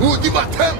Who did my time?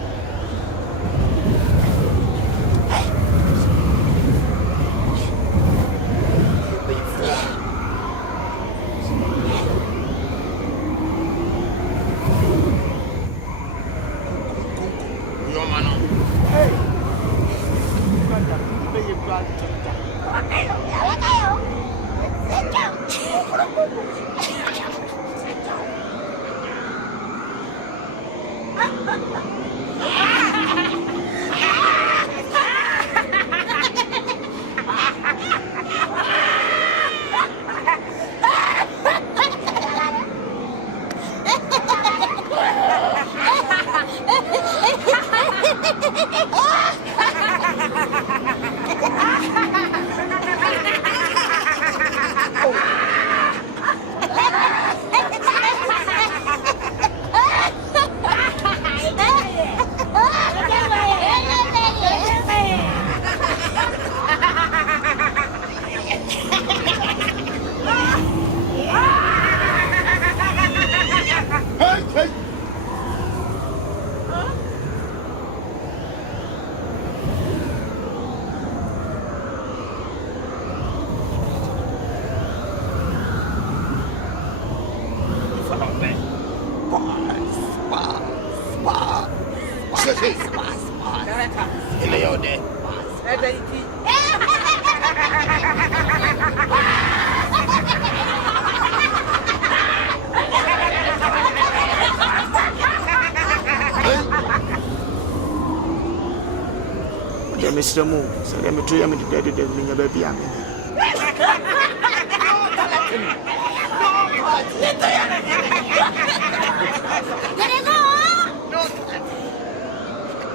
Mr. Moon, so let me tell you, I'm the baby.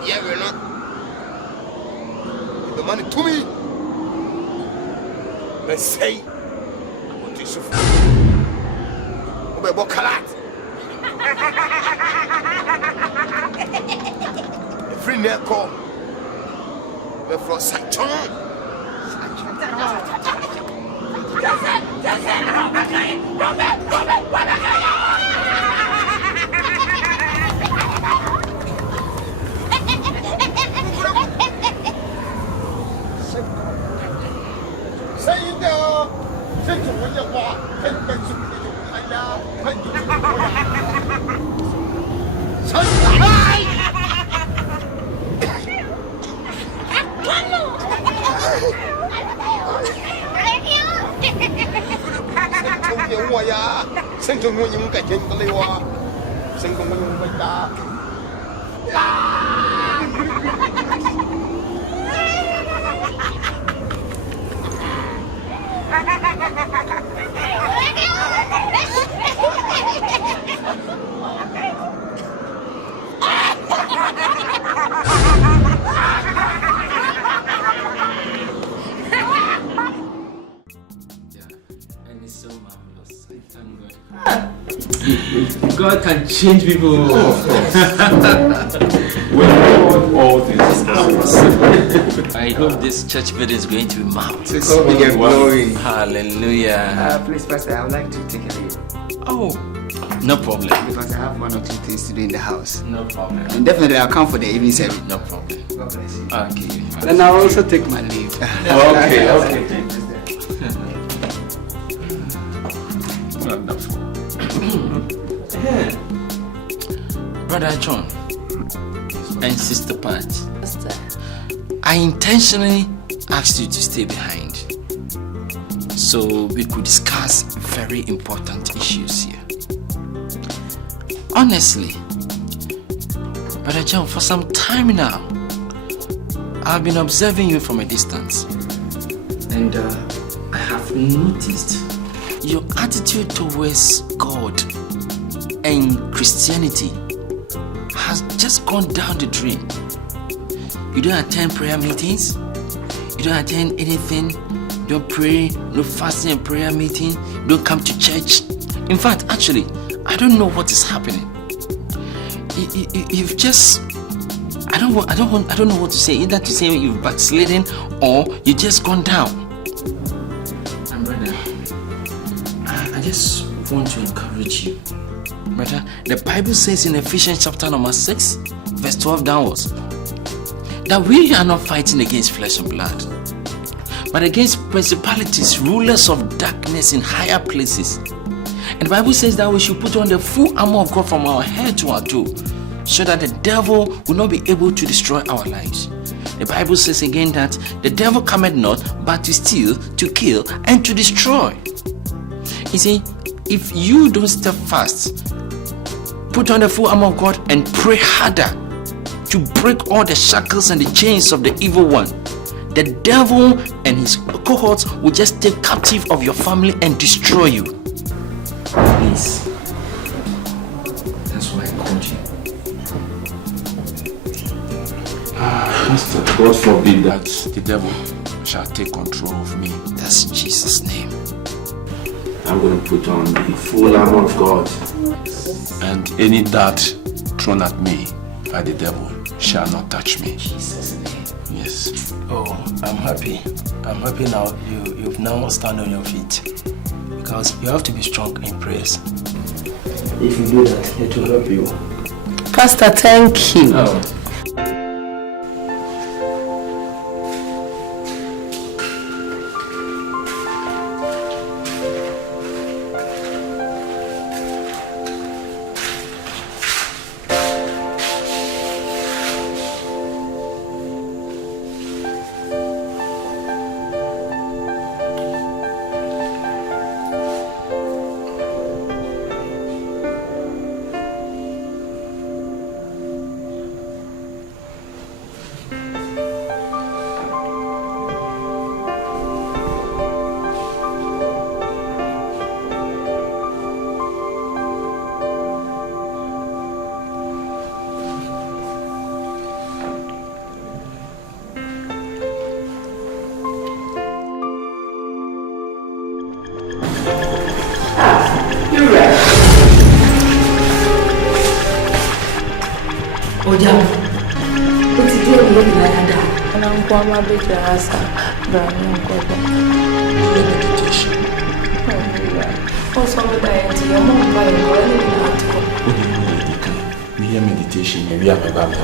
Yeah, we're not. The money to me. Let's say, I want to suffer. What color? The free neck call. We're from Saturn. God can change people. All things I hope this church building is going to be marked. Glory. Hallelujah. Please, Pastor, I would like to take a leave. Oh, no problem. Because I have 1 or 2 things to do in the house. No problem. And definitely I'll come for the evening service. No problem. God bless you. Okay. Then I'll also take my leave. Okay. Wonderful. Brother John and Sister Pat, I intentionally asked you to stay behind so we could discuss very important issues here. Honestly, Brother John, for some time now, I've been observing you from a distance, and I have noticed your attitude towards God and Christianity has just gone down the drain. You don't attend prayer meetings, you don't attend anything, you don't pray, no fasting and prayer meeting, you don't come to church. In fact, actually, I don't know what is happening. You've just, I don't know what to say. Either to say you've backslidden or you just gone down. And brother, I just want to encourage you Brother, the Bible says in Ephesians chapter number 6, verse 12 downwards, that we are not fighting against flesh and blood, but against principalities, rulers of darkness in higher places. And the Bible says that we should put on the full armor of God from our head to our toe, so that the devil will not be able to destroy our lives. The Bible says again that the devil cometh not but to steal, to kill, and to destroy. You see, if you don't step fast, put on the full armor of God and pray harder to break all the shackles and the chains of the evil one, the devil and his cohorts will just take captive of your family and destroy you. Please. That's why I called you. Pastor, God forbid that the devil shall take control of me. That's in Jesus' name. I'm going to put on the full armor of God. And any dart thrown at me by the devil shall not touch me. Jesus' name. Yes. Oh, I'm happy. I'm happy now. You've now stand on your feet. Because you have to be strong in prayers. If you do that, it will help you. Pastor, thank you. Oh. Meditation, maybe I'm about to.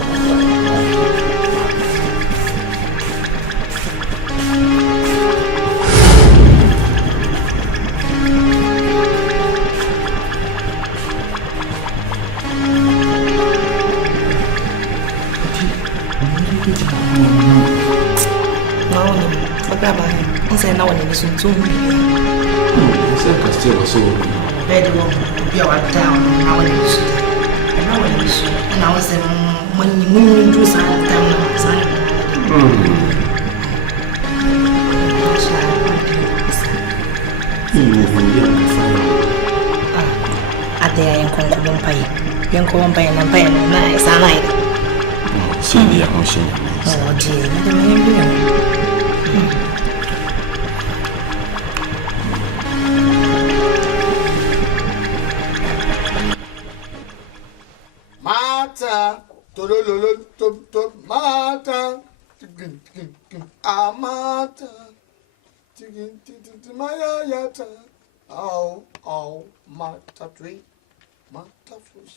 Mata, tolololo, top, mata, amata, maya yata, oh, mata tree, mata fish.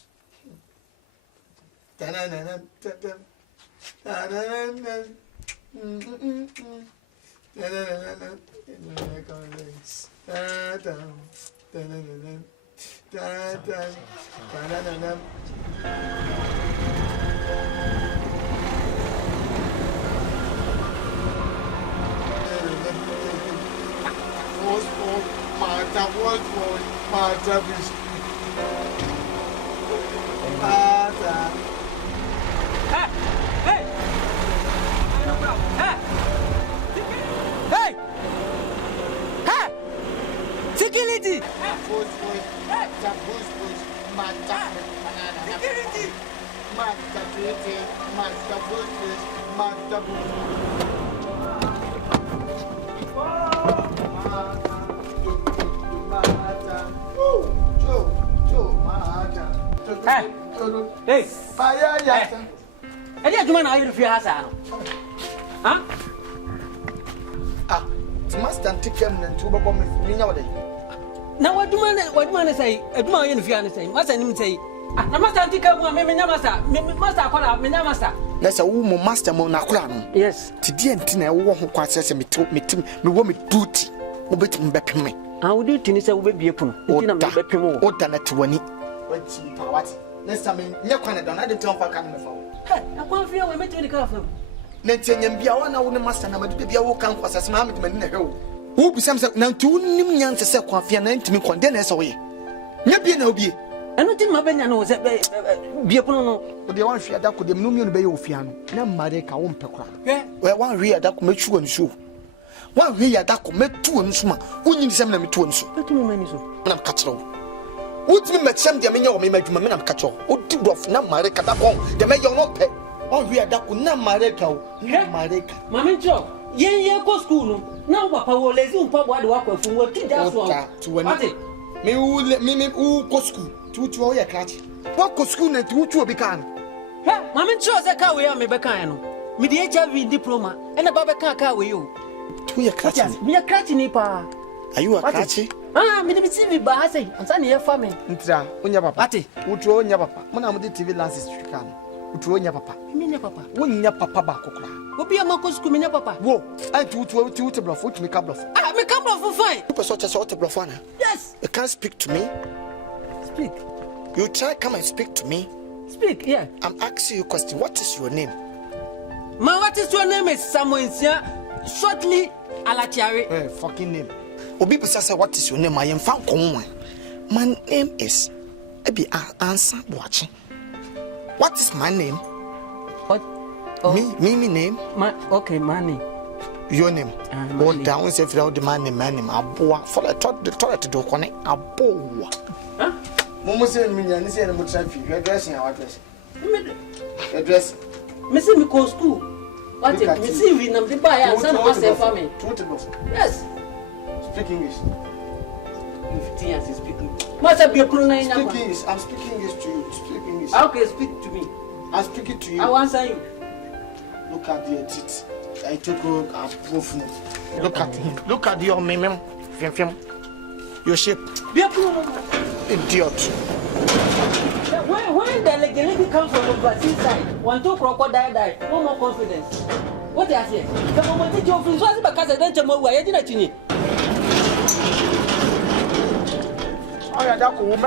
Security! Hey! Any man are you if you has huh? The master and take them and two bomb me nowadays. Now what do man say? A man in Fiana say, Master him say, I must have taken one, maybe Master, Master Cola, Master. That's a woman master Monacran. Yes. Today and Tina walk quite says me told me me woman duty. Obet me. I would do Tinisa will be a pum. Or than a 20. Next time, you're going to do not tell for coming phone. I can't feel we met to the coffin. Let's say you be a one hour master, and I'm going to be a walk on was a smart man in the hill. Who be some now 2 million to sell coffee and to me condemn us away. Maybe no be. And not in my bed, I know that be a puno. But the one fear that could the Numian Bay of Fiano. No, Mareka won't pekra. Where one rear that could make 2 and so. One rear that could make 2 and summa. Who needs some me 2 and so. What do you mean so? I'm catching. What's me met some Damien or me make my man catch all? What do off now, Mareka that one? The mayor not pay. One rear that could not Mareka. Mareka. Mamma Joe, ye go school. Now, Papa will resume Papa walk from what to just what me who go school. 2 year catch. What go school and 2 become? Mamma chose a car we are me Bechem. Me the HIV diploma and a Baba car with you. 2 year catch. Me a catching nipa. Are you a catchy? Ah, me the TV Bassy, and Sunny a family. Intra, on your papa. Who throw on your papa? When I'm the TV lances to come. Who throw on your papa? Me, papa. When your papa back. Who be a Marcos Kumina papa? Whoa, I do to bluff, which make a bluff. I make a bluff for fine. You such a sort of bluff. Yes. You can't speak to me. Speak. You try come and speak to me. Speak, yeah. I'm asking you a question. What is your name? Ma, what is your name? Is someone here shortly Alatiari? Fucking name. Obi say what is your name? I am found common. My name is Ebi answer watching. What is my name? What? Oh. Me name? My name. Your name. One down say the man name aboa for the toilet to do connect aboa. Huh? Momo say me and say I'm trying to dressing our dress. Dress. Me see me go school. What if me see we nam the buy and send myself for me? Yes. Speak English. 15 years is speaking. Must be a pronoun. Speak English. I'm speaking English to you. Speak English. Okay, speak to me. I'm speaking to you. I will answer you. Look at your teeth. I took a proof. Look at him. Look at your meme. Your shape. Be a pronoun. Idiot. When the lady comes from the overseas side, one two crocodile die, no more confidence. What do you say? The moment you feel so because I don't know why I didn't. I had that woman,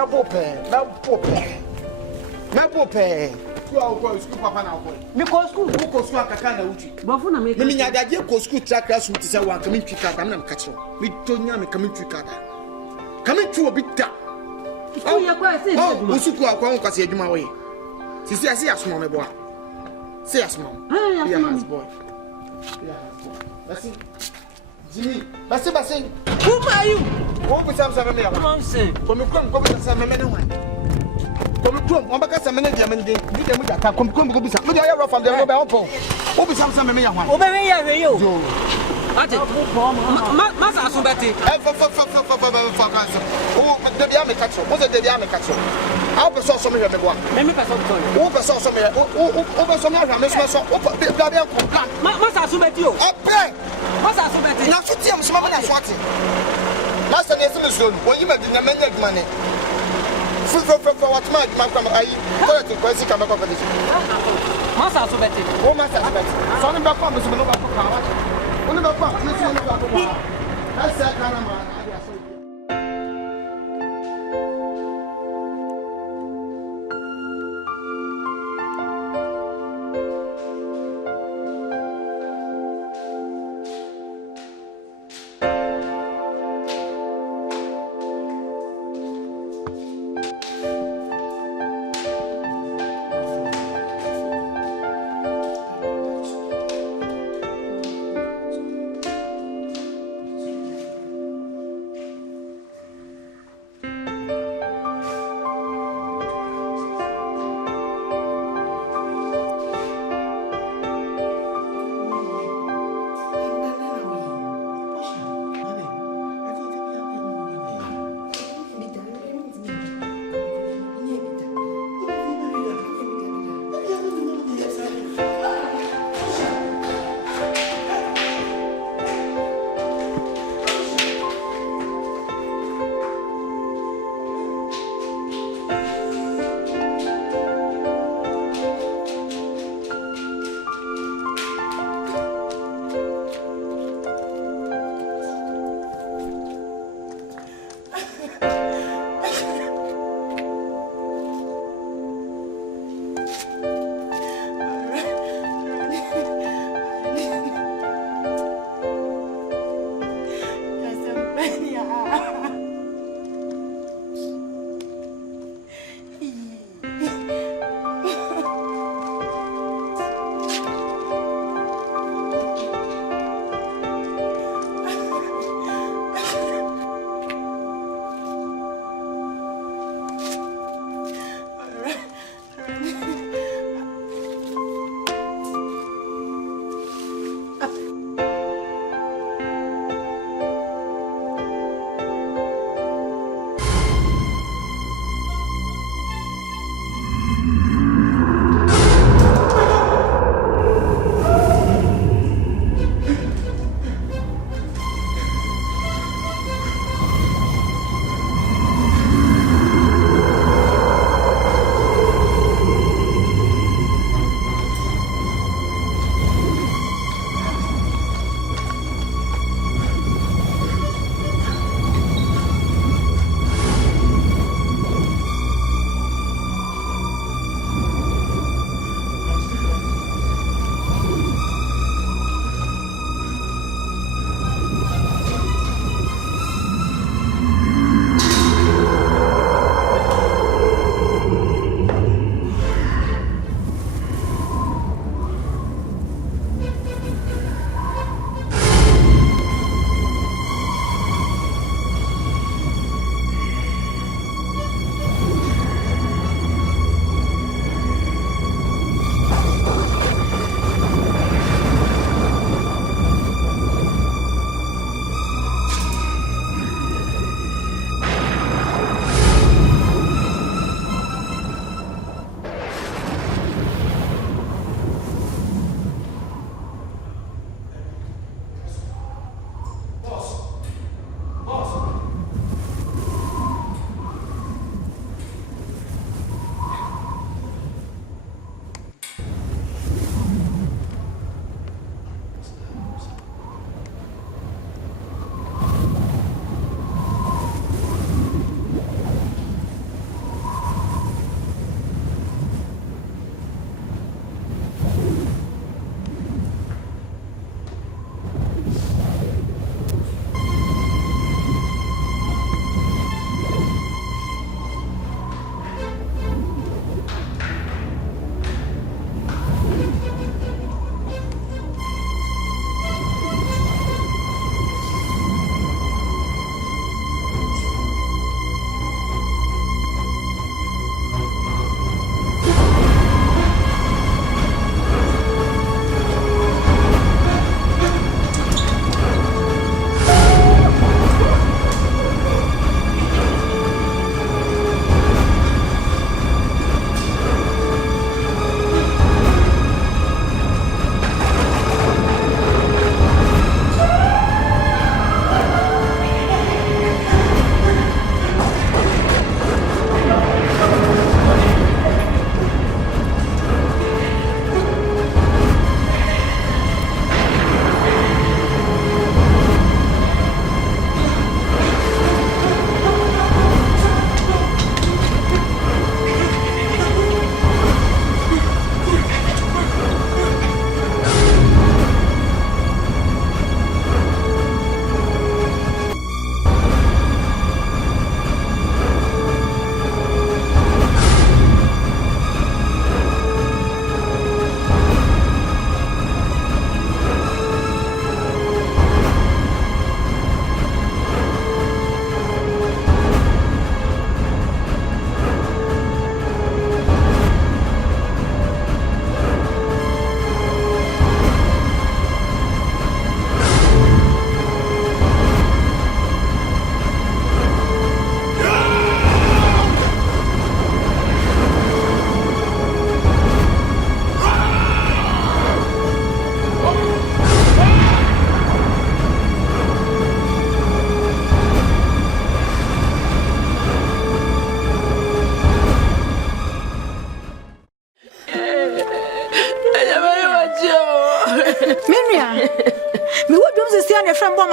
You are going to school, Papa. Now, because school, who goes to a cacana, which Bafuna make me that you go school track class with one coming to cut and catch you. We don't know coming to cut. Coming to a bit down. Oh, you're quite safe. Oh, we should go out because you're my way. See, I see a small boy. Say a small. Yes, boy. That's it. Jimmy, Bassi, who are you? What was some nonsense? When you come to some men, come on, because I'm a man, did them with that. Come to be some. I have from the Rebel. What was some men? Obey you. Master Subati. Oh, the Diami catcher. Was it the Diami catcher? I'll be so some of the one. Maybe over so some over some of Master Subati. I pray. Master Subati. Now, to him, some of us watching. Master Nathan, when you met the man money. For what my come, I go to Quasi come competition. Master Subati. Oh, Master Subati. Son of the farmers will not come. One of the farmers, that's that kind of man.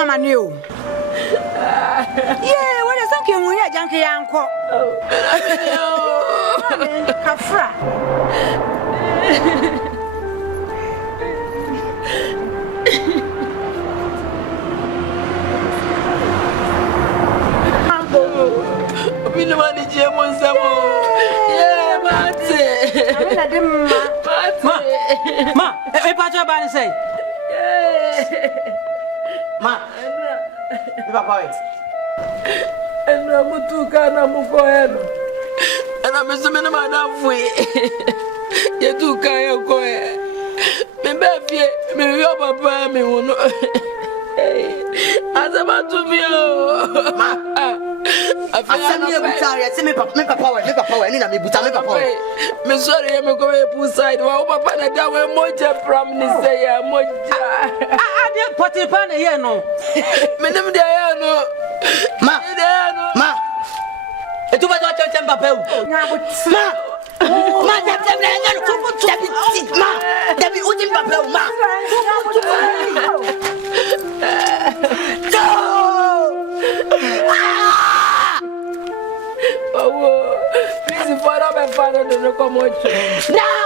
mama new. Yeah, what is something we are junkie uncle? Afra. Ma, Pacha Bani say. Ma, Papa. And I'm too kind of and I'm a man of my way. You too kind of quiet. Maybe your papa me will know. As about to be, I send you a guitar. Send me papa, and I'm a papa. Me sorry, I'm going to side. Well, papa, that way, Moja from the say, Moja. I didn't put it on here, no. Madame Diano, Ma, et tu vas te faire papa. Ma, David, où tu papa, ma. Oh, please, father, my father, don't come on. Now,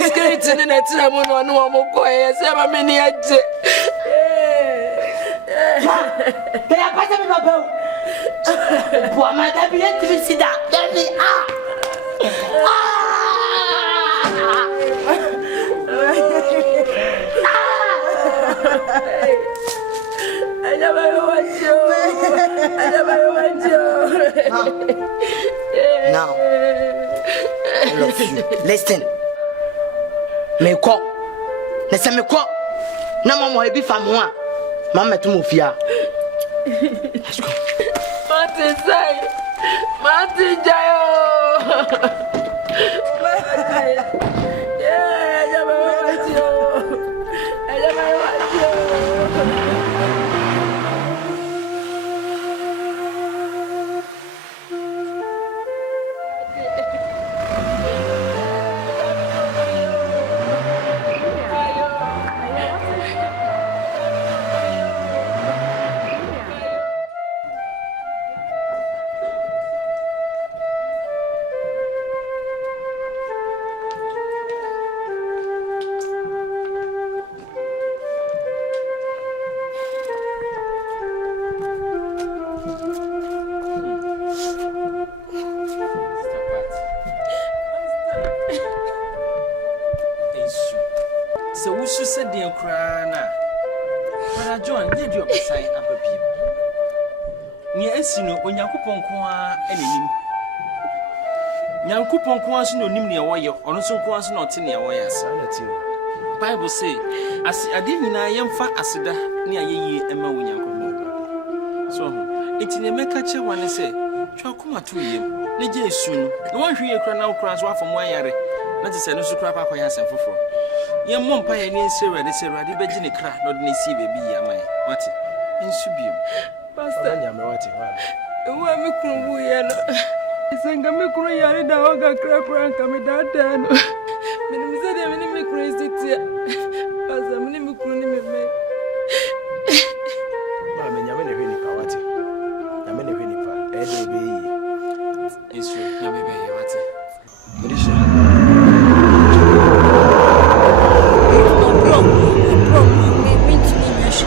it's in the time on one more quiet. I'm a miniature. Can I pass me my boat? Poor man, that be let me see that. Let me I never want you. I never want you. Now, I love you. Listen. Me call. Listen, me call. No more be from one. Mama to move here. Let's go. Martin say, Martin Jayo. Yeah, I never want you. I never want you. Onyankopon ko a enenim Nyankopon ko a so no nim ne woye ono so ko a so no te ne woye asa na ti Bible say asi ade nyina yemfa aseda ne ayeye ema Onyankopon so enti ne meka che wane say twa koma to yem ne je esu no ne won hwie kra na okra so afom ayare na je se no so kra kwa ya asem foforo yem mo mpa ye ne nsere de se rade beji ne kra no de ne si bebi ya mai wate nsu biem pastor nya me wate wa Uwa mikuru yano. Isenga mikuru yari da waga krakura nkame dada no. Mini mzede mini mikuru isitia. Asa mini mikuru ni mime. Mama nyame ne hweni pa wate. Nyame ne hweni pa. Ede be yi. Isu nyame be yi wate. Odisha. No me ntimi nyashu.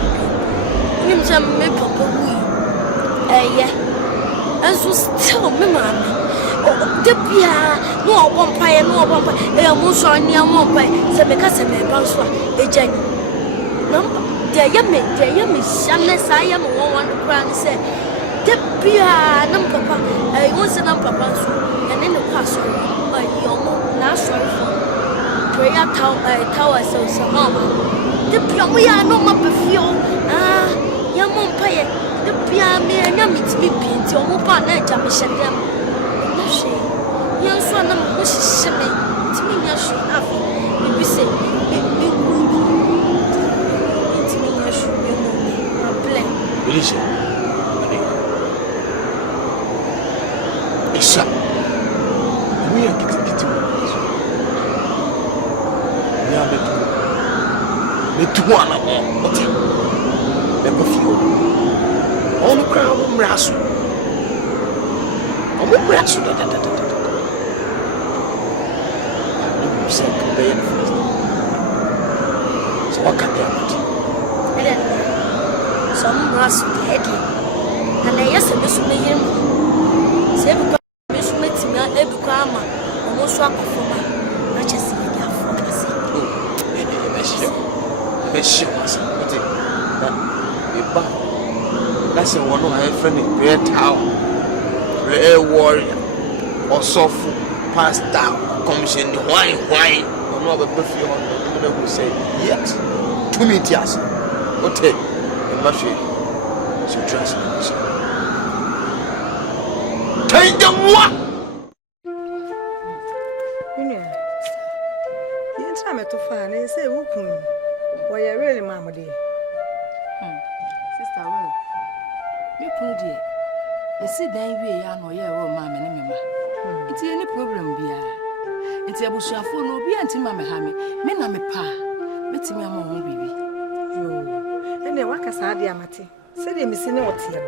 Ni mja me papa wi. Yeah. So still me mama the bia no obompaye e mo so ani amompaye se me ka se me ba so ejani number de ya me shame sa ya mo won kran se the bia nam papa e won se nam papa so ene ne kwa so yo mo na so prayer tower so mama the bia mo ya no ma befio ya mompaye the bia me nya mitimi pinti o mo pa na ja me hyedem na hwe yan so na mo hyehyɛ me timi nya hwe afi me bi se me gudu timi nya hwe me mo na plan Elisha Isa we are getting we are betu ana oti e ko fio on crowd mrasu da said, Bayie first. So what can they have? Some brass heady. And I yes, Miss Mayhem. Save Miss Metima, every grammar, almost swap of former. Not just see their pharmacy. That's a one of my friend in Red Tower, Red Warrior, or Sofu, Pastor, Commission, why, or no other perfume on the who say, yes, 2 meters. Okay, and machine, so trust me. Take them what? You try me to find and say, who can? Why, you really, Mamma dear. Sister, well, me poor dear. You see, then we are no year old mamma and mamma. It's any problem, dear. It's a bush of phone, no be anti mamma hammy. Men are me pa. Meet me a moment, baby. And then what can I do, Amati? Say they missing out here.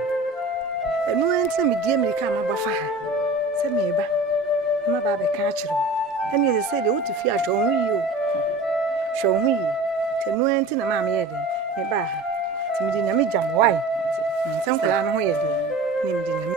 And no answer me, dear, me come about fire. Say me, my baby catch you. And you say the would fear show you. Show me. Tell no answer, mamma, me ba. Timidi na me jam why? Some kala no hoye de. Nimdi na.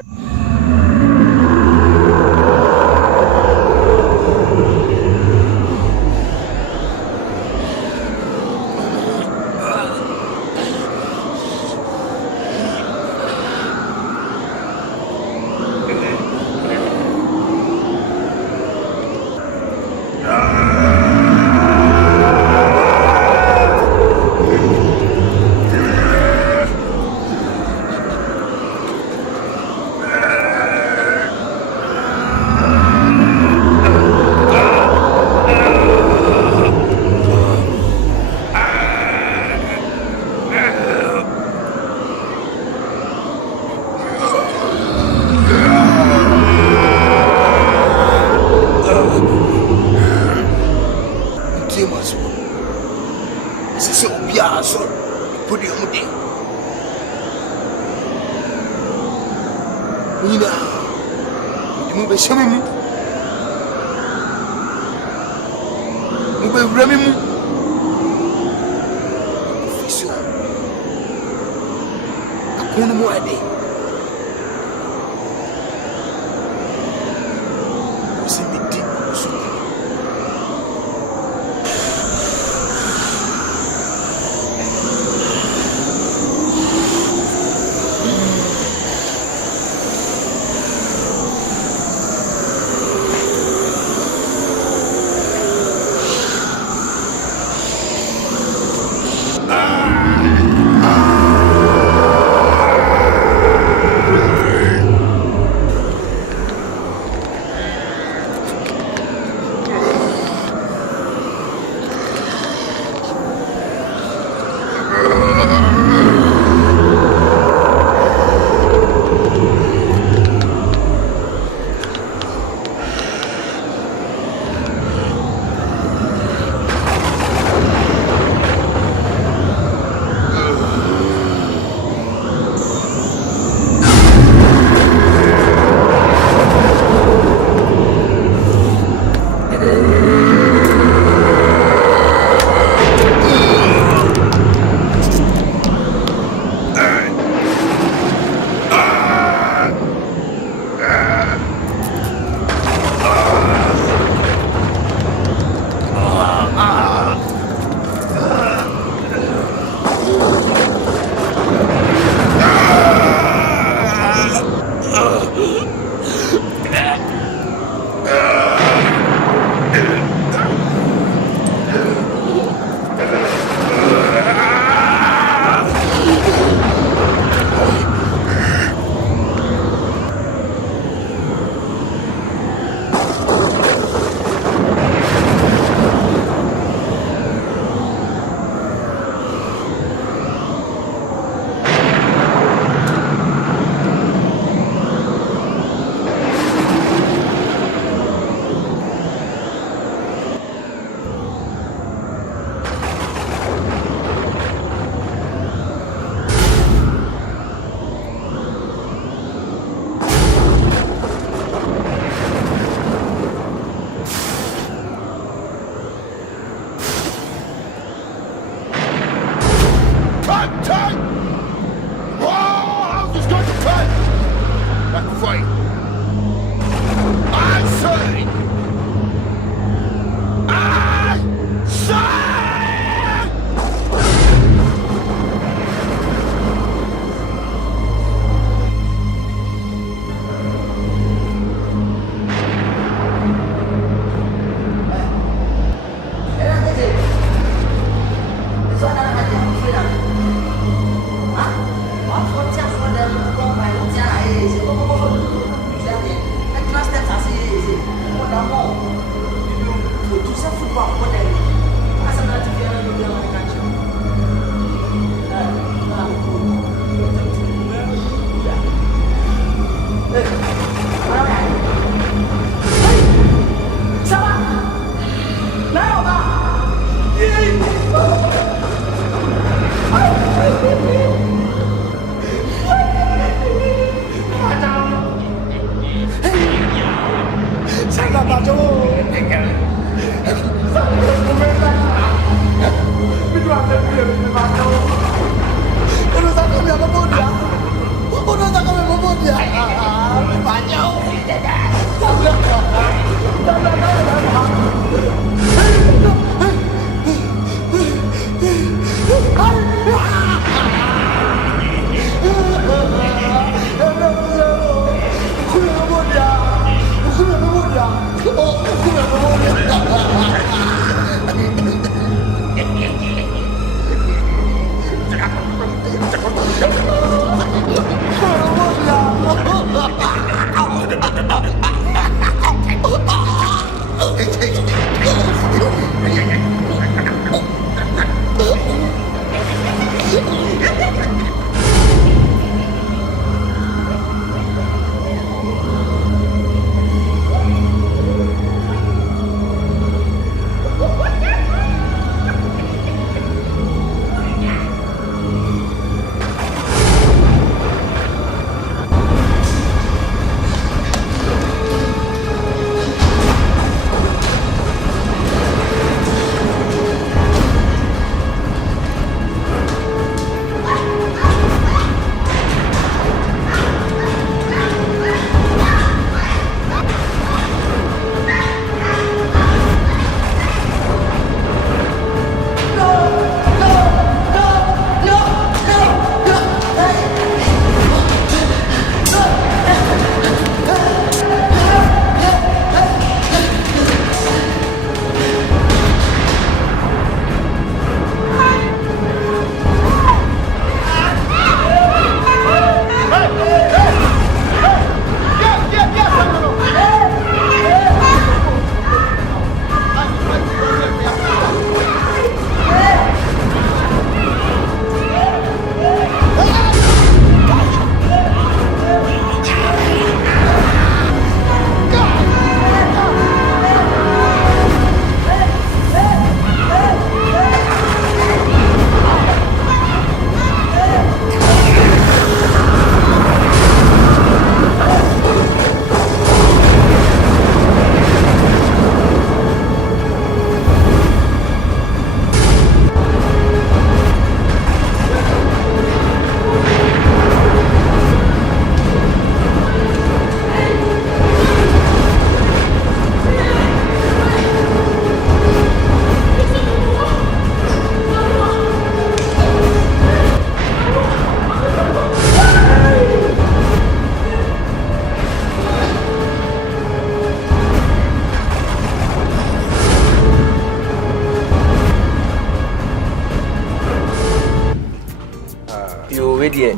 Dear,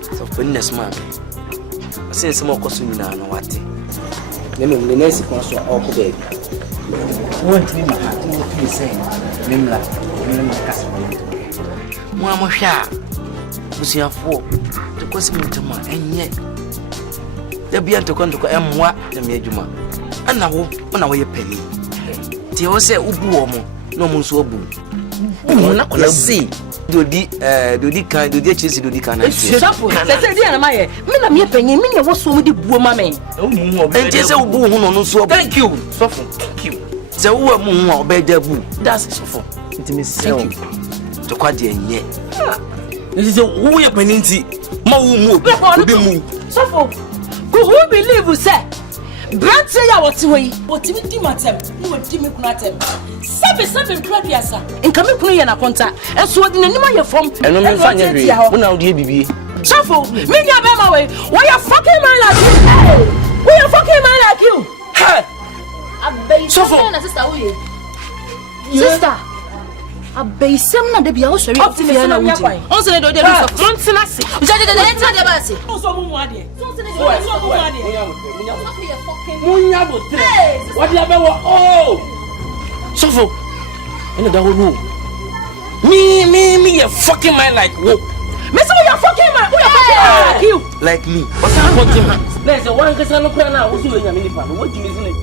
so goodness, man. I say some more question now. No, what? Name the next question all baby. What me my heart what you saying? Name la customer. Mama sha. Was your for the question to ma and yet there be to come to M1 the majuma. And now when I wear penny. Tio say ubu no mun so bu. Let's see. Dodi chase dodi kana. Shapo, say dey na maye. Me na me penye, me na wo so me di buo ma me. Enti say ubu hu no so. Thank you. Sofo. Thank you. Say wo mu hu obeja bu. That's sofo. Enti me say you. To kwa de enye. Enti say wo ye penye nti ma wo mu obi mu. Sofo. Who believe say Brand say ya what way. What me di matem. No di me kuna tem. Seven prepiasa. In come kunu ye na konta. Enso odi nanima ye from. Eno me fa nya wi. Wo na odi bibi. Shuffle. Me nya be ma way. Why you fucking man like you? Hey. Why you fucking man like you? Hey. Abey. Shuffle na sister wo ye. Sister. Abey sem na de bia wo sori. Optimism na wuti. On se ne do de so. Montina se. Jaje de de ba se. On so mu mu ade. On se ne do so mu mu ade. Munya botre. What you be oh. So for any that will know. Me, a fucking man like whoa. Me say you fucking man. Who you fucking man like you? Like me. What's that fucking man? There's a one person no cry now. What's you in your mini pan? What you listening?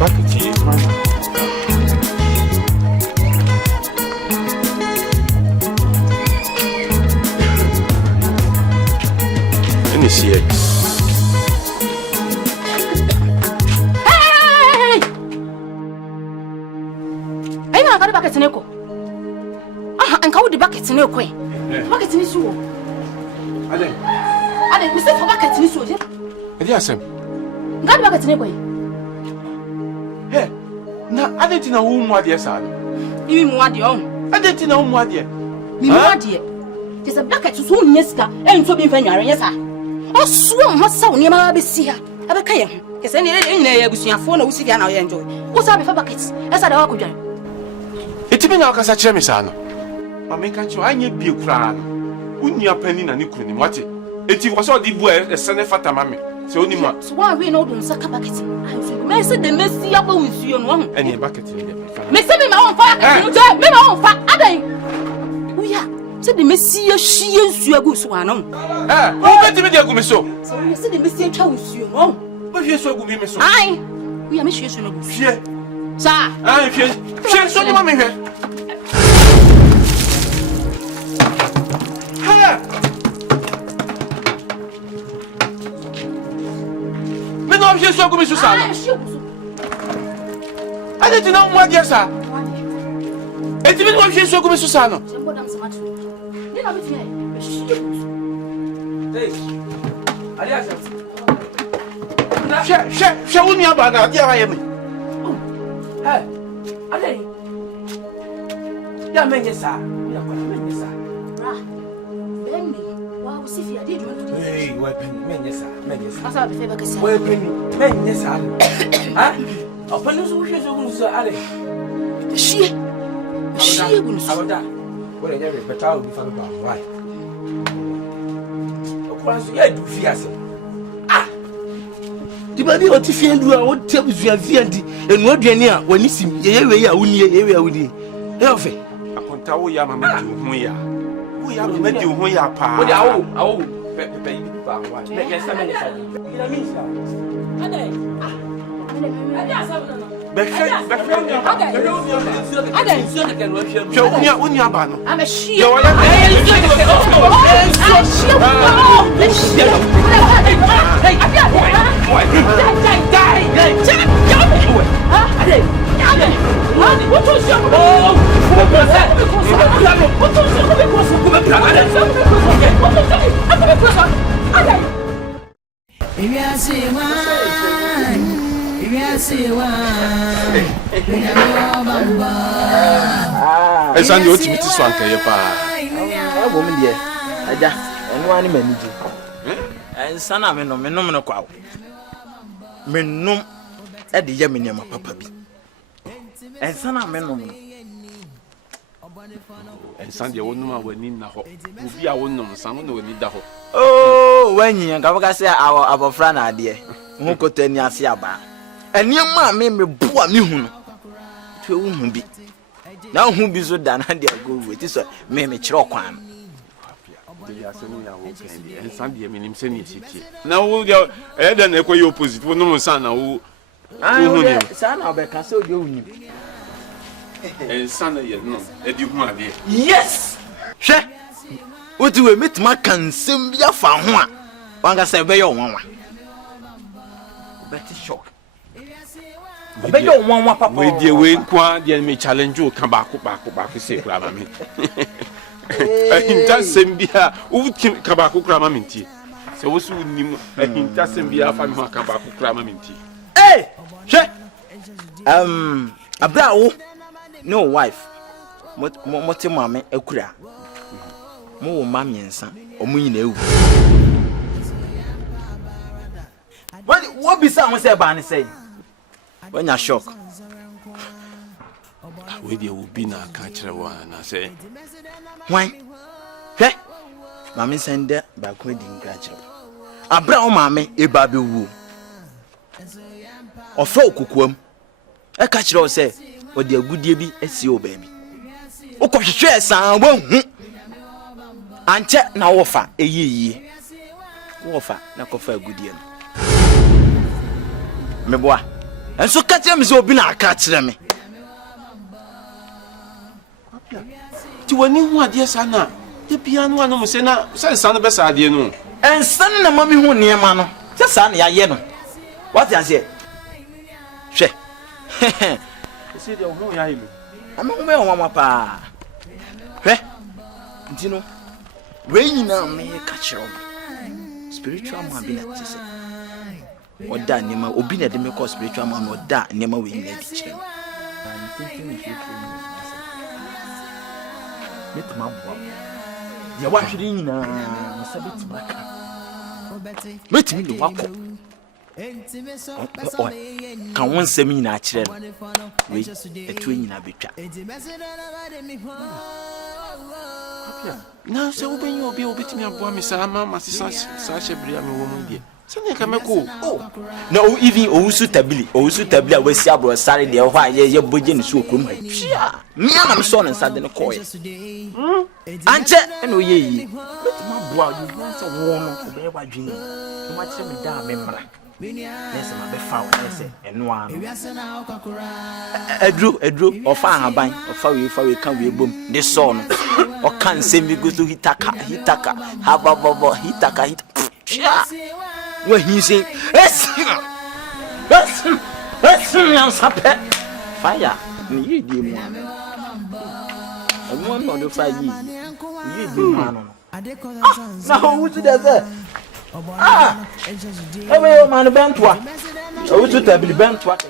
Back to you, man. Let me see it. Bucket in echo. And cow the bucket in echo. Bucket in his soul. I didn't miss a bucket in his soul. Yes, sir. Got bucket in echo. Hey, now I didn't know whom what yes, sir. You mean what you own? I didn't know what yet. Me what dear. There's a bucket to soon, yes, and to be venue, yes, sir. Oh, swim, what's so near my Bessia? I became. Yes, any in there, we see a phone, we see an I enjoy. What's up with buckets? As I walk with you. It's been our casa chemisano. I make a show I need be a crown. Wouldn't you a penny and you couldn't watch it? It was all the boy, a son of Fatamami. So only much. Why we know don't suck a bucket? I said the messy up with you and one. Any bucket. Miss me my own fire. Me my own fire. Ade. We are. Said the messy she is your goose one. Ah, who went to be the Gumiso? So you said the messy chose you. Oh, but you're so good, Miss. I. We are Miss you. Sir, I feel. Sure, so you want me here. Je suis comme ça. Allez, tu n'as pas dit ça. Et tu veux que je sois comme ça, non? Je où n'y a pas de dire à aimer. Allez. Il y a même ça. Il y a quoi même ça. Hey, weapon, men yes, men yes. I thought the favor could say. Weapon, men yes, huh? Open those wishes of Ali. She wouldn't say that. What I never, but I will be found out. Why? Of you do fear. The body of Tiffany do I want to tell you and what you near when you see me, area with you. Healthy. I can't tell you, Mamma. We are met you when you are pa. Baby, I'm a sheep. Esa ndi oti biti so anka ye pa. Abo me de. Aja, eno ani maniji. Ensa na menom no kwa. Menom e de ye menema papa bi. Ensa na menom no. Ensa de wonu ma wani na ho. Obi a wonu nsa no wani da ho. Oh, wanyi nka baka se abofra na ade. Hu kotani ase aba. Eniema me bua me hu no. Twe hu bi. Na hu bi so da na de go wait so me kire okwan. Ya se ni ya wo kendi. Ensa de me nim se ni siti. Na wo de e de na ekoyi opposite. Wo no nsa na wo. Hu ni. Sa na obeka se odi hu ni. Ensa na ye no. E di hu ade. Yes. Hwe. Oti we metima kan sem bia fa ho a. Wanga se be yo wanwa. Betty shock. Be yo wanwa papa. We dey we kwa dey me challenge o kan ba ko se kura ma me. Hinta sem bia wo kan ba ko kura ma me ntie. Se wo su nim hinta sem bia fa me ho kan ba ko kura ma me ntie. Eh! Hwe. Abra wo no wife. Mo te mame akura. Mo wo ma miensa omu nyina ewu. What be some say ba ni say? When you shock. We dey will be na ka kire wa na say. Why? Hwe. Mame sende ba ko di nka kire. Abra wo mame e ba be wu. Ofra okukuam. E ka kire o se odi agudie bi asi o baabi. Okohwehwe san wahu. Anche na wofa eyiyi. Wofa na kofa agudie no. Meboa. Enso ka kire me se obi na aka kire me. Ti wani hu ade sana. De bia no anu se na san be sa ade no. Ensan na mami hu niema no. Se sa na ya ye no. What you say? She. See the hu ya ilu. Ama hu me won pa. Hwe. Ntino. We nyina me ka kire o. Spiritual man be na tise. Oda niema obi na de me call spiritual man oda niema we nyina di kire. I'm thinking if you Met my boy. You watch it in Sabit Maka. Met me the wako. Can one seminar children? Wait, a twin in a bit. Now, so open your bill bit me a boy, Miss Amma, my sister, such a brilliant woman, dear. Something can make cool. Oh, no, even Osu Tabila, was Sabro, Saturday, or why your budget is so cool. Me, I'm son and Saturday coy. Ante, and we, let my boy, you want a woman to bear by dream. You might send me down, member. Yes, I'm a found, I say, and one. A drew, or fire a bind, or fire can be boom, this son, or can't send me go to Hitaka, have a bubble, Hitaka, when he say, let's fire, you do one. And one on the fire, you do one. Now, who did that? Every man bent one. Oh, to be bent what?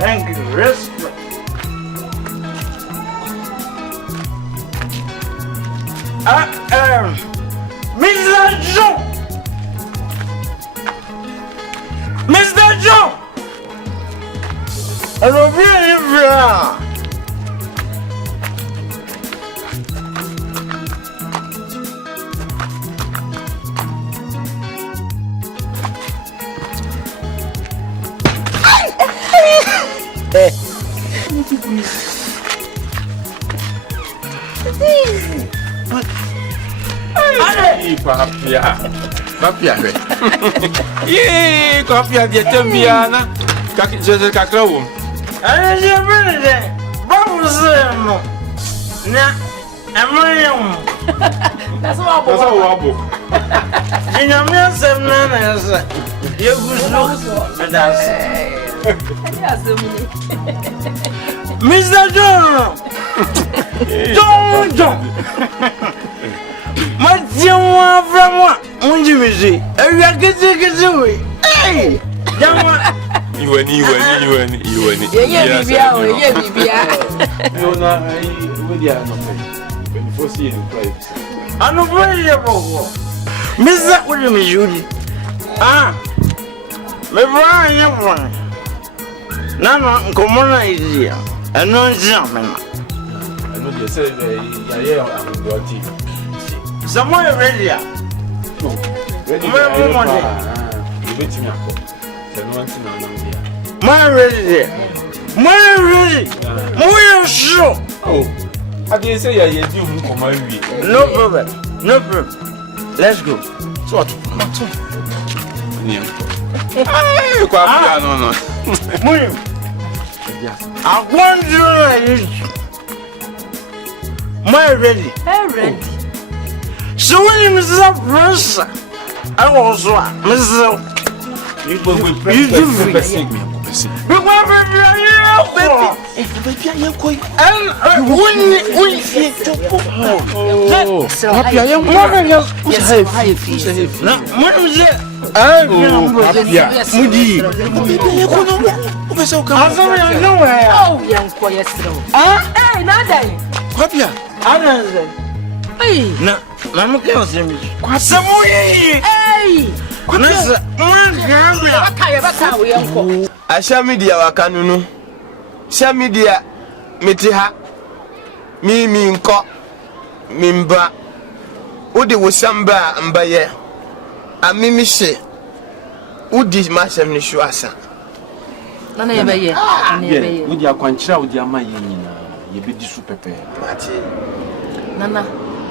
Thank you, respect. Mr. John, I don't really Papia, yeah, coffee at the Tembiana, Cacao. I didn't really say, Bubbles, That's all. In a mess of manners, you could lose and that's Mr. John. My dear one from what? Won't you see? I get away. Hey, you went. Yeah, no, no, we are not when you first see you play. I'm not very about Mr. William Judy. My brother, one. Nana, come on, idea. And no gentleman. I know you say, I'm going to somewhere ready. My ready. Sure. Oh, I didn't say I do my week. No problem. Let's go. So what? No. I want you my ready. So when you miss up first, I also Mrs. You do Mercy. Asha media wakanunu. Sha media metiha. Mi nko. Mimba. Udi wusamba mbaye. Amimi she. Udi masem ni shuasa. Nana yebeye. Udi akwanchira udi ama yenyina. Yebedi su pepe. Mati. Nana,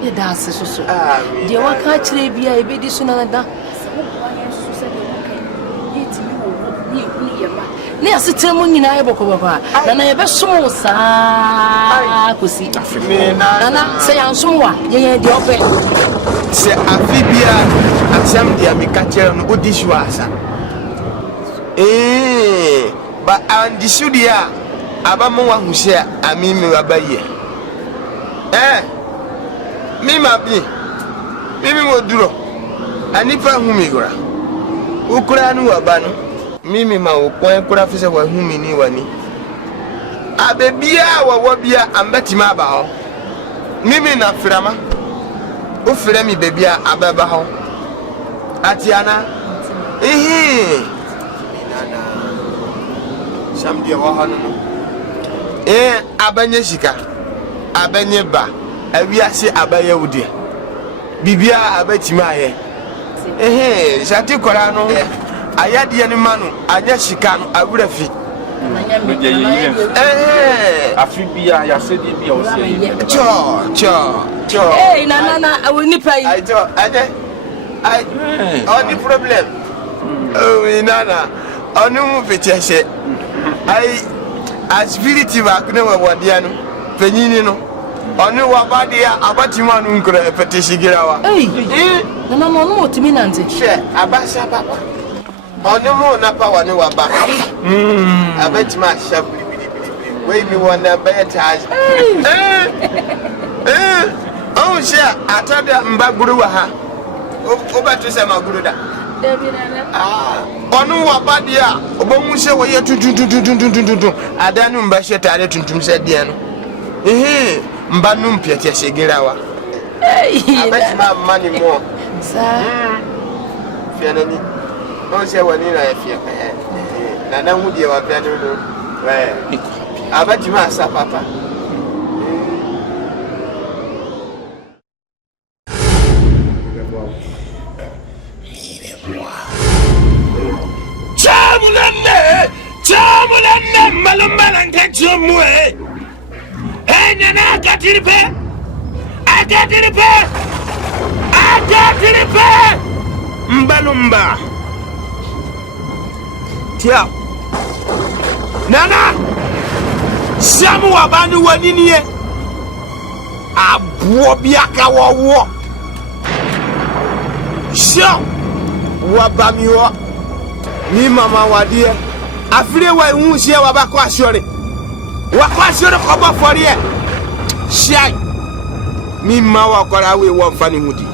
ye da ase soso. Dia waka kire bia yebedi su nana da. Ne asete mu nyina ye boko baba na ye besom sa kosi na se yansom wa ye de ope se afibia asam dia mikache no odishuasa ba andisudia abamu wa husia amimi wa Bayie mimi moduro anipa humigura ukura nu wabanu mimi ma okwan kura fise wa humi ni wani abebia wa wobia ambetima ba ho mimi na frama o frɛ mi bebia abeba ho atiana nana samdia wa hanu abanye shika abanye ba awiase abaye wudi bibia abetima aye shati kora no ayade ni manu anya shika no awurafi afibia ya sedi bia o se cho nana awoni pai I only problem nana onu mu petese spirit ba kuna wadia no penyini no onu wabadia abatima no nkura peteshigirawa nana no no otimi nante she abasa papa onu mu na power ni waba abatima shabuli we mi wona better oh she atada mbaguru wa ha obatu se maguru da onu wabadia obomu se we ye tutuntuntuntuntuntuntu adanu mba she tare tuntum se dia no mbanu mpiatia shegirawa abatima mani mo sa fianani o se wani na fia nana hudie wa piano no we abatima asa papa Chamulane malumbala nkachumwe nana akatiripe mbalumba tia nana samu wabani waniniye abuo biaka wowo sho wabamiwo ni mama wadie afire wa hu sie wabakọ asore ko bo forie shai mi ma wa kora we wo fani hudi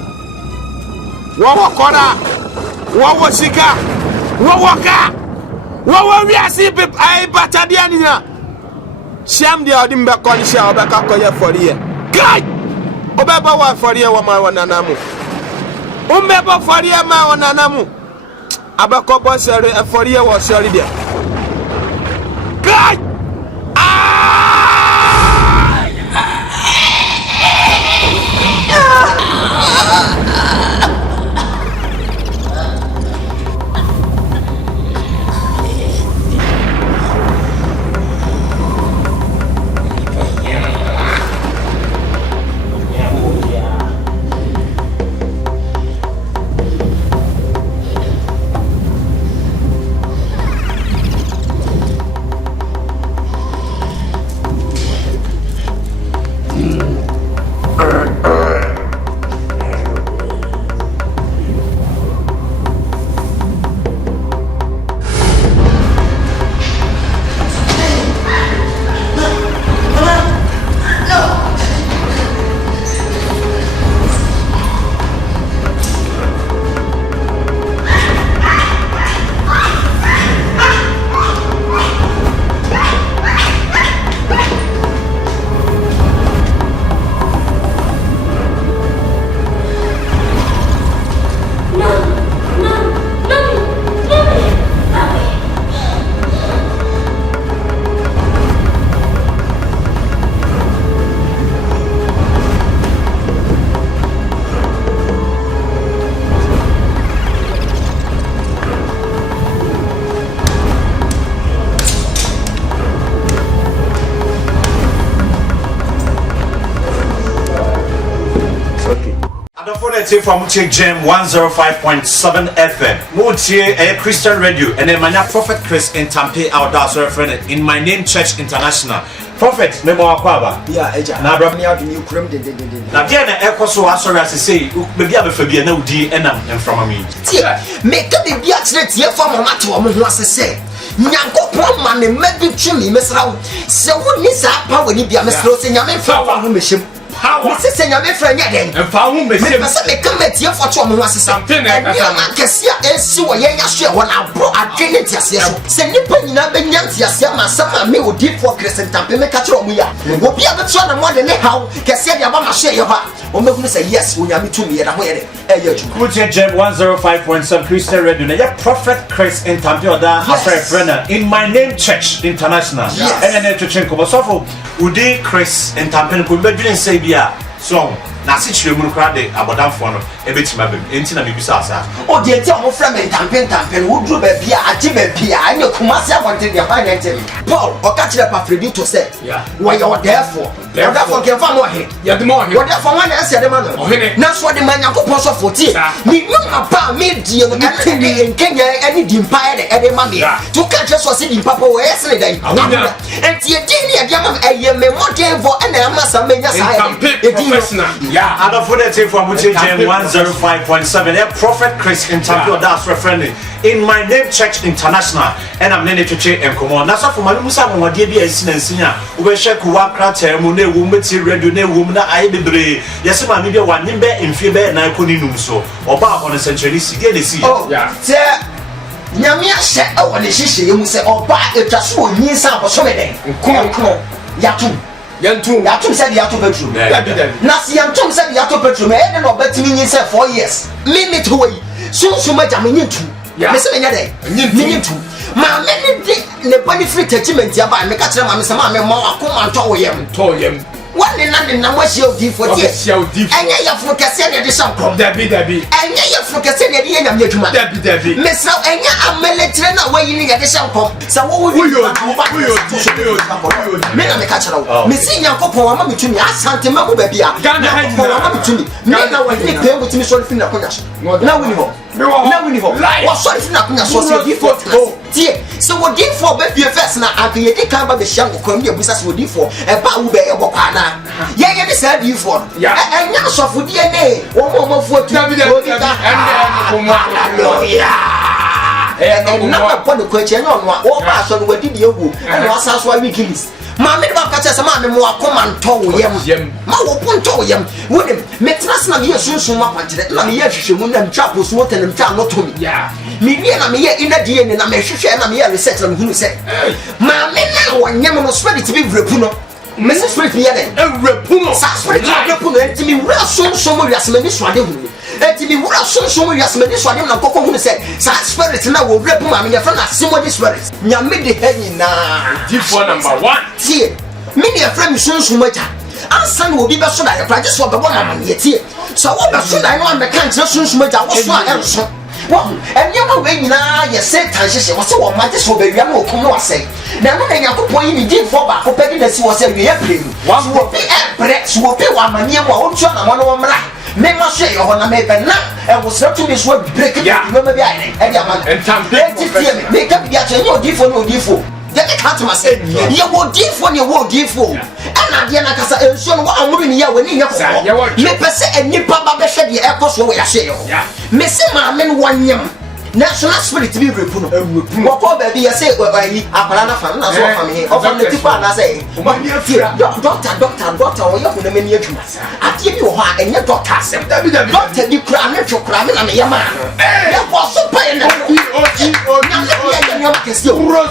wo kora wo sika wo ka wo wi asi pe ai batade ania sham dia odim be ko ni sha obeka ko ye forie kai obeba wa forie wo ma wonanamu umbeba forie ma wonanamu abako bo sere forie wo sere dia kai Prophetic from Bechem 105.7 FM. Mutie a Christian radio and then my Prophet Chris in Tampa out that's referring in my name Church International. Prophet Memo Akwaba. Yeah, Eja. Na bra me out new cream de. Na dia na ekoso asori ase say maybe abefabia na udi enam enframa me. Make the be actually tie for mama to omo ho ase say. Nyankopon ma ne madu twimi mesra wo. Se wo ni sa power ni bia mesra wo se nyame fa wa ho mehyem. Power. Se se nyame fra nya den. Fa ho mehyem. Me se me come tie for to omo ho ase something e kase esi wo ye nya hwe wo na bro adwene tiase so. Se nipa nyina be nya tiase ma sama me odi for Christian Tampa me ka kire omo ya. Obi abeto na mo de ne hawo kase de aba ma hwe ye ba. Omo hu say yes wo nyame tumi ye da ho ye de. Bechem 105.7 Christian Radio. Na ya Prophet Chris in Tampa oda hasra friend in my name Church International. And then to chenko bosofo udi Chris in Tampa ko be dwene say bia so na se chire mu kra de abodamfo no ebetima bem enti na bibisa asa o de enti o fra me tampen wo duro ba bia age ba bia anya kumase abonte de fa nya ntemi Paul o ka kire Prophetic to say we you therefore ke fa mo he ya de mo he wo therefore wan na se de ma no na so de man yakopon so 14 ni no pa me die no ka de enkenya ani di mpa de de ma me to ka kire so se di mpa po we se de enti e di ni e dia ma e me modern vo na ma sa me nya sa e professional. Yeah, and for that from Bechem 105.7. Yeah, Prophet Chris in Tampa that's referring in my name Church International, and I'm nene to check and come on. That's all for my Musa Mwadi be a senior. We share Kuwakra Termune, Wumeti, Radio, Wumna, I be brave. Yes, my media one nimbe in Fibe, and I couldn't so. Or back on a century, see, oh, yeah. Nyamia she o woni hihye yemu se oba etwaso onyi san bo so me den nko yatum said yatum petro na si yatum said yatum petro me e no betimi nyi se 4 years me to we so maja me nyintu me se me nya den nyintu ma me ni ne body free attachment ya ba me ka kire ma me se ma me ma akoma to yem one in na mo share di for die enya ya fo kase ne de shankom dabi enya ya fo kase ne de nyam nyadwuma dabi me sa enya ameletre na wayi ni ya de shankom sa wo me na me ka kire wo me si nyankopon ama me tumi asante ma mo ba bia nyankopon ama me tumi me na wa ni pe wo tumi so fi na konya na wini ho wa so fi na konya so se di for tie so wo di for ba bia first na akye de kan ba be hia ngokon bi abusa so di for e ba wo be e bokwa na yeah this is you for enya sofodie ne wo mo fotu hallelujah na po de kwache nya ono wo ba so no wadi die wu e no asa so a wikilis ma me ba ka che se ma me mo akoma nto wo yem ma wo ponto wo yem wo dem metras na me yesunsun ma kwantire na me ye hwehwemu na ntwa posu wo tenem twa no to me me wie na me ye ina die ne na me hwehwe na me ye research na me hunu se ma me na wo nyem no spirit bi vrepu no Mrs. Spirit Yellen, Repuno, Spirit Repuno, and Timmy Wilson, so much as many swadi. And Timmy Wilson, so much as many swadi, and Coco who said, Spirit now will rep my friend as somebody spirits. Yamidi Henny now, for number 1. See, many a friend soon so much. Our son will be better than I just want the one yet here. So what should I know on the cancer soon so much? I was not else. Well, and you know when you said transition was so much so baby I will come say. Now when you put in the for back up the sea was a reappearing. One will be a breath will be one man near one shot and one of them like. Make my share your honor made now and was not to this word break it. Remember the idea and time make up the actual default no default. Then I can't say you will default you will default. And I didn't and so what I'm moving here when you me per se and you papa said the airport where I say Missing my men 1 year. National spirit to be repuno. What baby I say Apalana fan as well from here. Of the people I say doctor or you put a many years. I give you her and your doctor said doctor you cry your crime and I'm a man. That was so paying.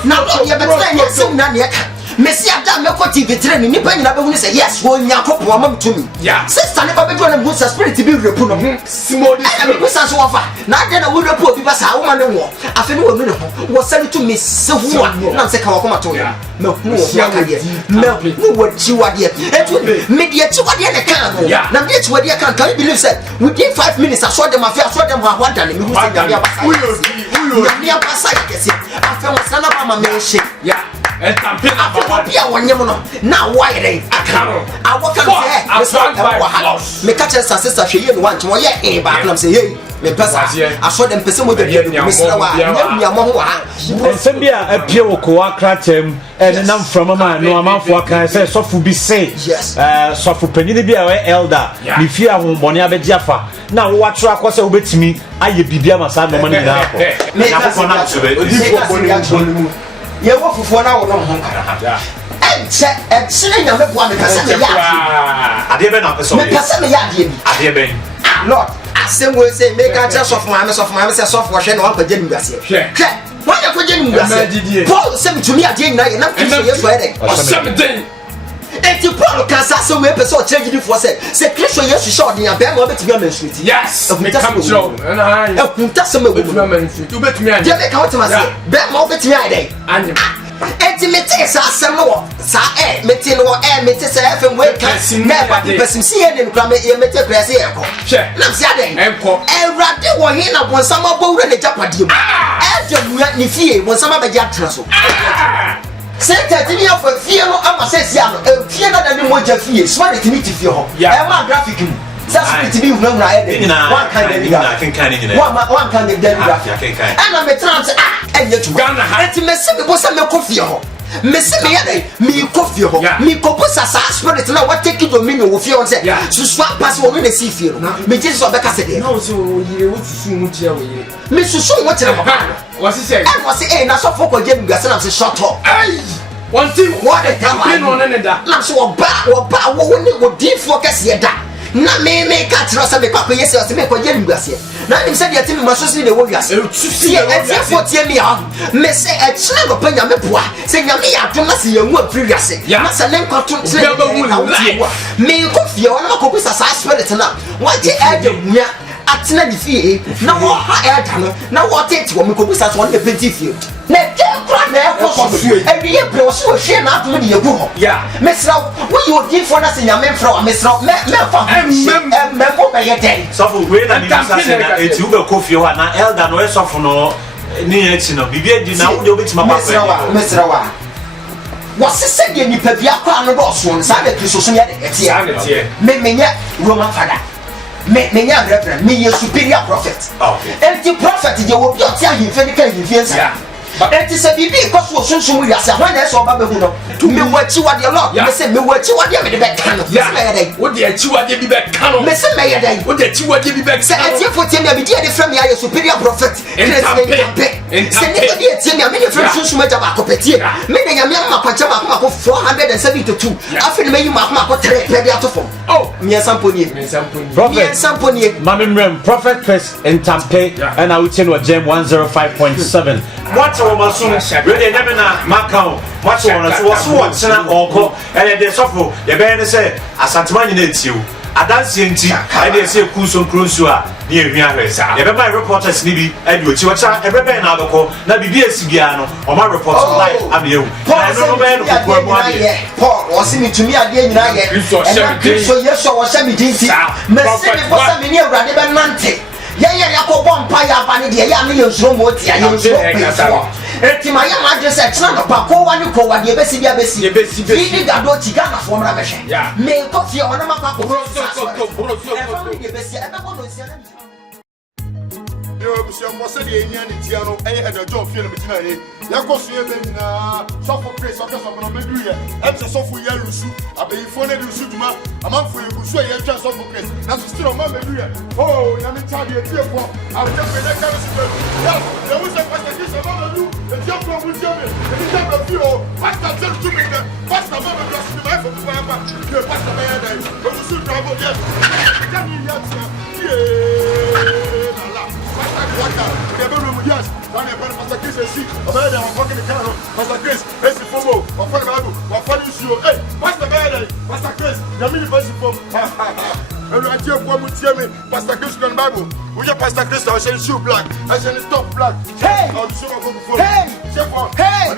Now you better soon than yet. Messi Adam Meko TV training ni pa nyina be hu say yes wo Nyankopon am to me sister ne ba be do na good spirit be repu no small this be so offer na de na wo repu obi ba sa wo ma ne wo afi ne wo me ne ho wo sare to me se hu na se ka wo koma to me hu wo ka de me hu wo chiwade etu me de chiwade ne kan no na me chiwade kan can you believe say within 5 minutes I saw them afia saw them how wada ne me hu say ya ba sa ya ba sa kesi afi mo sana ba ma me she And campaign about Pia one yemono. Now why they? I walk up say, me catch a sister she you want to yeah back and say hey. Me pesa. I saw them person with the Mr. Wa. Sembia appear ko akratem and nam from a man no amount for can say so fu be say. Yes. So fu penny be our elder. Ni fear won boni abejiafa. Na wo atro akose obetimi aye bibia masa no money na ko. Na ko na so be. Ye wo fufu na wo no ho nkara ha. Enche nya me boa me kasa me ya. Ade be na person. Me kasa me ya ade bi. Ade be. Lord, asem we say make a chance of my say soft wash no one pagye ngase. Hwe. Why you pagye ngase? Paul say to me ade na na Kristo Yesu ede. Osem den. Enti Paul kan sa so we person change di for say Kristo Yesu show dey abem we betimi amansuiti. Yes. Me come show. Na e kunta se me we betimi amansuiti. You betimi ade. Dey make out ma say. Be ma betimi ade. Anye. Enti mete sa asem no sa mete no mete sa FM we kan na ba di person si ene nkra me mete kra se enko na si ade enko ewrade wo he na bonsam abowura na japade mu e ni fie bonsam abaje atra so se tatini afo fie no ama se sia no fie na da ni mo ja fie so na timi ti fie ho e ma graphic mu that's it be una ede one kind of graphic and I'm a trans enye tu Ghana eti me se me bosa me kofie ho me se me yade me kofie ho me koposa sa spirit na what take dominion wo fie on say susu pass wo me si fie no me Jesus obeka se de no so yire wo susu mu tia wo yire me susu wo tia papa what say and what say na so for ko je ngase na say shut up one thing what the campaign on da na so wo ba wo ni wo di focus ye da na me ka tro sa me kwa yesi o se me ko je ngase na nim se de timi maso si de wo wiase sie etie fotie mi ha me se etire go panya me boa se nya me ya to na se ye mu afri wiase na se le nkoto me ko fie ona ko bisa sa spirit na wa je ade mua atena di fie na wo ha eda no na wo tete wo me ko bisa so na penti fie na je kra na e ko so e ye bre wo so hwe na atom de ye gu ho me sra wo yo di fo na se nya me mfra wa me sra me fa me ko be ye den so for we na ni bisa se na eti ube ko fie wa na elder no e so fo no ni eti no bibia di na wo de obetima pa me sra wa wase se de nipa bia kwa no do so nsa de Kristo so ya de etie me nya Roman father me nya reverend me ye superior prophet enti prophet je wo bi oti ahimfe ni kan ahimfe nsa enti se bibi ko so sunsun wi ase ho na so ba be hu no me wachi wade Lord me se me wachi wade me de be kan no me ye dai wo de achi wade bi be kan no me se me ye dai wo de achi wade bi be se enti fotie me bi de from ya superior prophet se ne ko de etie me de from sunsun ma jaba ko petie me de nya me ma kwacha ma ko 472 afi me yi ma ko 3 pe de atofo me samponie prophet samponie mamemrem prophet Chris in Tampe and I will tell you Gem 105.7 what o maso really nyame na makao what o na so what na oko and dey suffer ye be ne say asantman na etiu adanse nti e dey say kuso nkronsu a na ehwia hwesa ye be my reporters ni bi e dey ochi wacha e be na abeko na bibi esibia no o ma report live am yewu na no be no ko mu ade Paul o si mi tumi ade nyina ye so yeso wo sha mi dinti me se me bosa me ni awrade be nante ye ko bompa ya ba ne de ya me yensuro mo tia yensuro eti ma ya ma dress e tena no pa ko wa ni ko wa de be si bia be si fi ni gado ti Ghana fo mra be hwe me ko fie ona ma pa ko yo busia mo se de enya ni tia no e da job fie no betina ye ya ko so ye be nyina so for praise so so no medu ye e se so for ye lusu abeyi fo na de lusu duma amanfo ye lusu ye twa so for praise na so still ma medu ye oh na me cha de tie ko a je pe na ka so be ya de wo se pastor ki se ma medu e je ko mu je me e je be fi o pastor tell to me pastor ma me bless me my for pa ke pastor me ya dai o lusu dwa bo ye ka ni ya tia yes, when I put Pastor Chris see, over there, I'm walking the car. Pastor Chris, it's the football, or for the Bible, or for the issue. Hey, Pastor Bayie, Pastor Chris, the mini person from. And I tell you, tell me, Pastor Chris on the Bible. We have Pastor Chris, I say shoe black, I say stop black. Hey, I'll show you before. Hey, hey,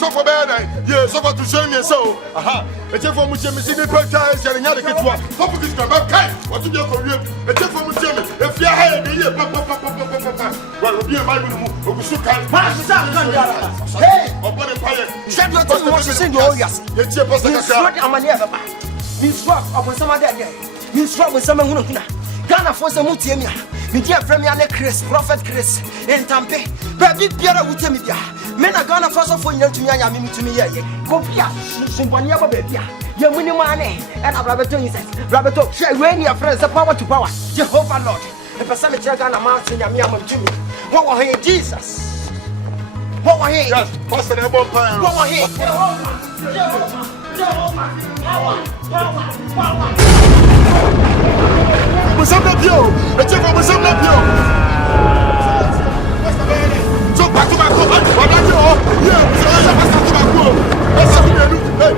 so for Bayie, yeah, so for to show me so. Aha, it's for Muchemi, see the protest, and the other get to us. Stop this, come back, what to be a career, it's for Muchemi, if Obi ahe de ye pa. Well, obi e Bible mu, ogusu kan. Hey, obo ne paye. said your team was in the Ogas. Ye tie pastor kaka. Amania baba. Me swap upon some other day. Me swap with some huna. Ghana for some mutimia. Me dear friend Chris, Prophet Chris, in Tampe. Baby Pierre would tell me there. Men are gonna first of all to me. I mean to me. Copia, Simponia baby. Your money money. And I'm Rabato says, Rabato, share when your friends are power to power. Jehovah Lord. If a Sammy Chagana mountain, I'm Jimmy. What were he, Jesus? What were he? Yes, pastor ne bon pan. What were he? Musamba bio. Echeko musamba bio. Pastor Bayie. So back to back. Wadajo. Yeah, so pastor to back. Pastor Bayie. Hey.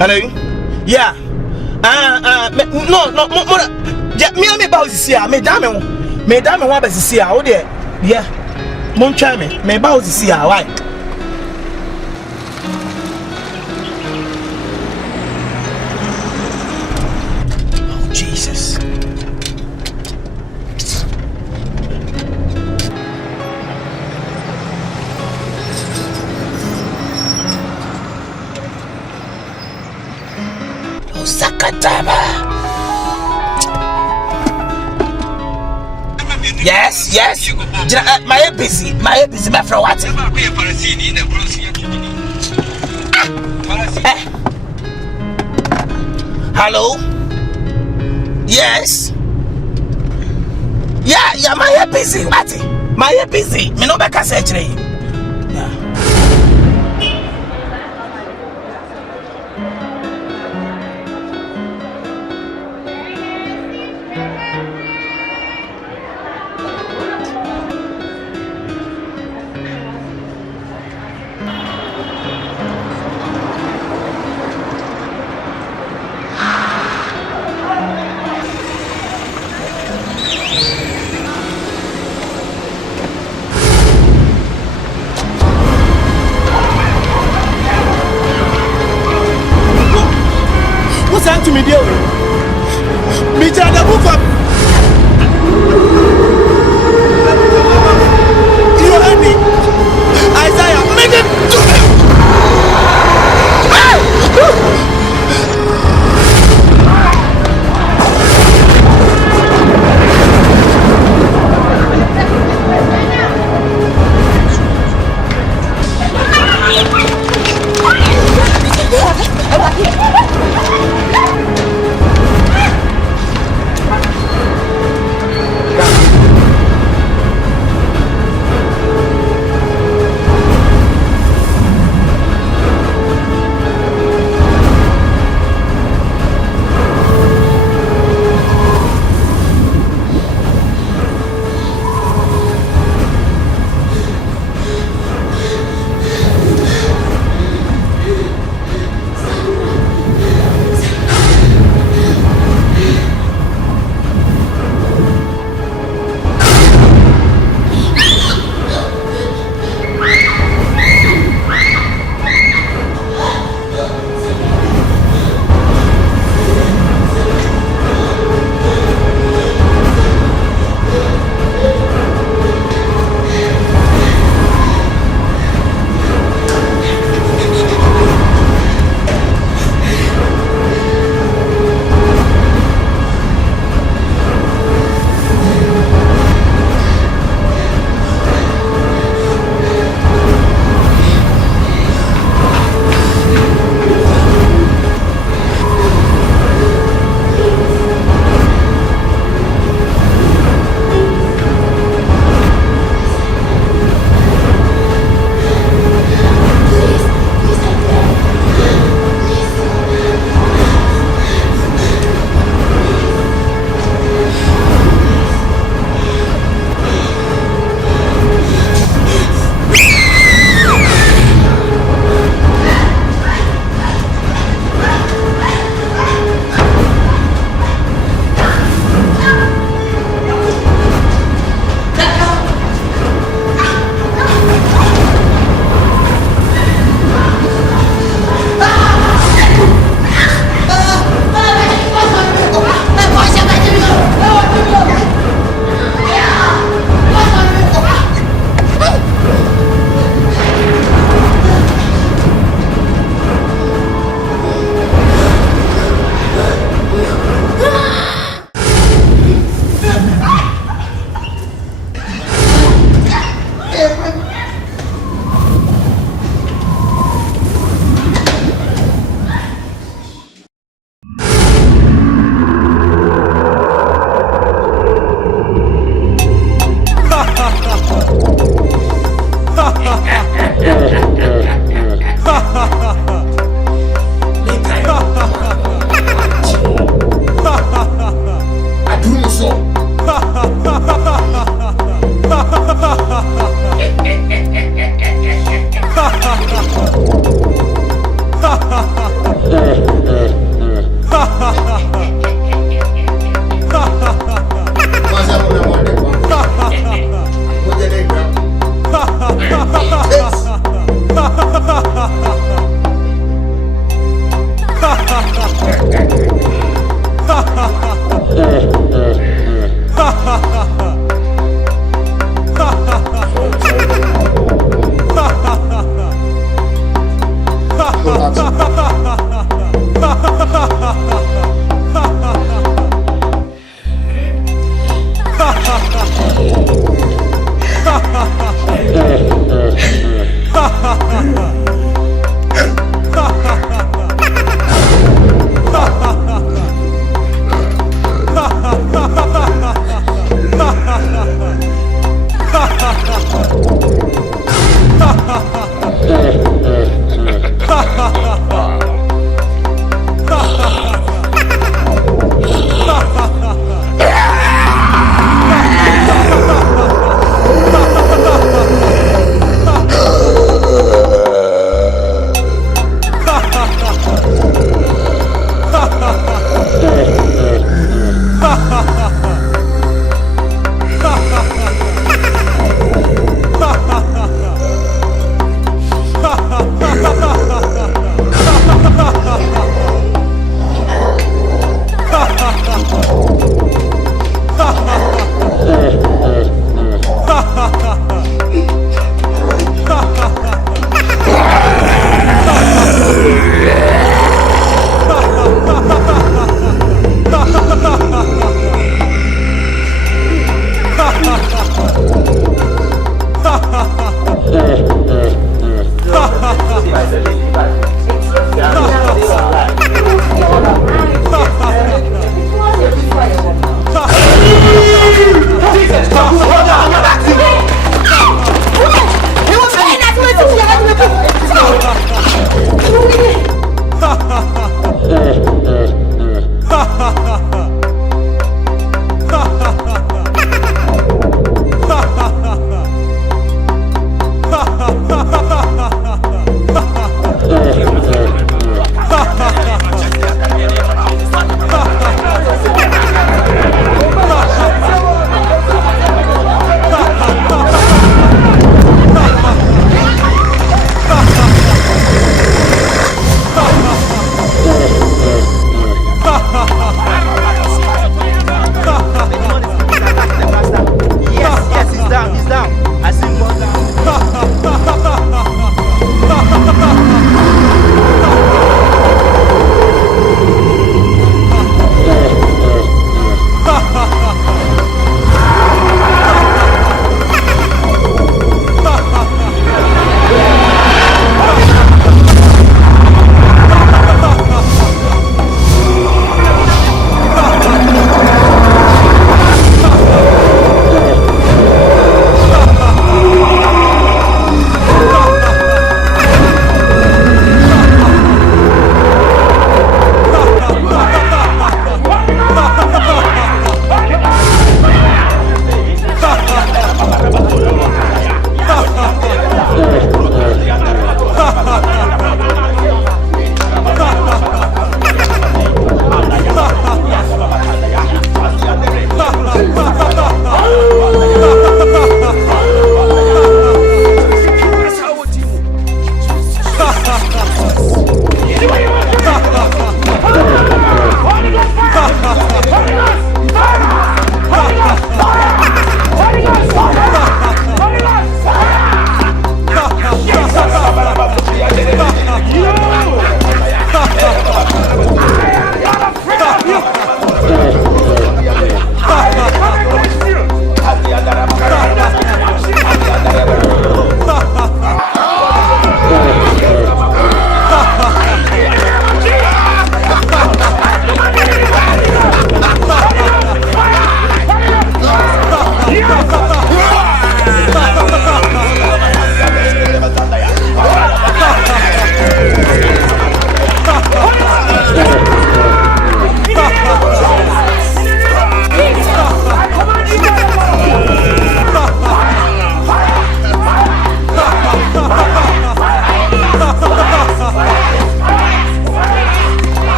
Hello? Yeah. No, yeah, me about this year. Me damn what this year. Oh dear. Yeah. Mon try me about this year. Why? Oh Jesus. Sakataba. Yes. My busy, my friend. What? Hello. Yes. Yeah. My busy. What? My busy. Me no back a surgery. To me, dear. Me tell the book up. You heard me, Isaiah. Make it.